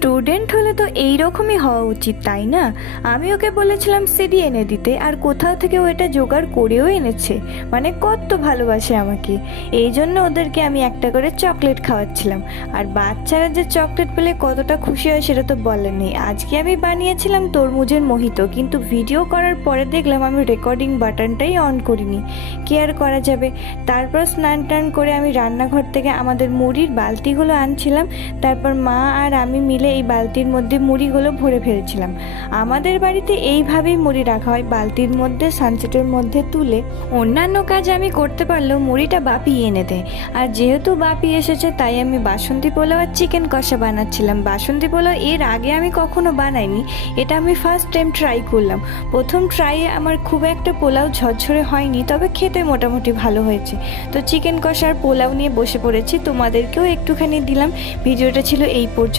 Student হলে তো এই রকমই হওয়া উচিত, তাই না? আমি ওকে বলেছিলাম সিডি এনে দিতে, আর কোথাও থেকে ও এটা জোগাড় করেও এনেছে। মানে কত ভালোবাসে আমাকে। এই জন্য ওদেরকে আমি একটা করে চকলেট খাওয়াচ্ছিলাম। আর বাচ্চারা যে চকলেট পেলে কতটা খুশি হয় সেটা তো বলার নেই। আজকে আমি বানিয়েছিলাম তরমুজের মোহিত, কিন্তু ভিডিও করার পরে দেখলাম আমি রেকর্ডিং বাটনটাই অন করিনি। কি আর করা যাবে। তারপর স্নান টান করে আমি রান্নাঘর থেকে আমাদের মুড়ির বালতিগুলো আনছিলাম। তারপর মা আর আমি মিলে এই বালতির মধ্যে মুড়িগুলো ভরে ফেলছিলাম। আমাদের বাড়িতে এইভাবেই মুড়ি রাখা হয়, বালতির মধ্যে সানসেটের মধ্যে তুলে। অন্যান্য কাজ আমি করতে পারলেও মুড়িটা বাপি এনে দেয়। আর যেহেতু বাপি এসেছে তাই আমি বাসন্তী পোলাও আর চিকেন কষা বানাচ্ছিলাম। বাসন্তী পোলাও এর আগে আমি কখনো বানাইনি, এটা আমি ফার্স্ট টাইম ট্রাই করলাম। প্রথম ট্রাইয়ে আমার খুব একটা পোলাও ঝরঝরে হয়নি, তবে খেতে মোটামুটি ভালো হয়েছে। তো চিকেন কষা আর পোলাও নিয়ে বসে পড়েছি, তোমাদেরকেও একটুখানি দিলাম। ভিডিওটা ছিল এই পর্যন্ত।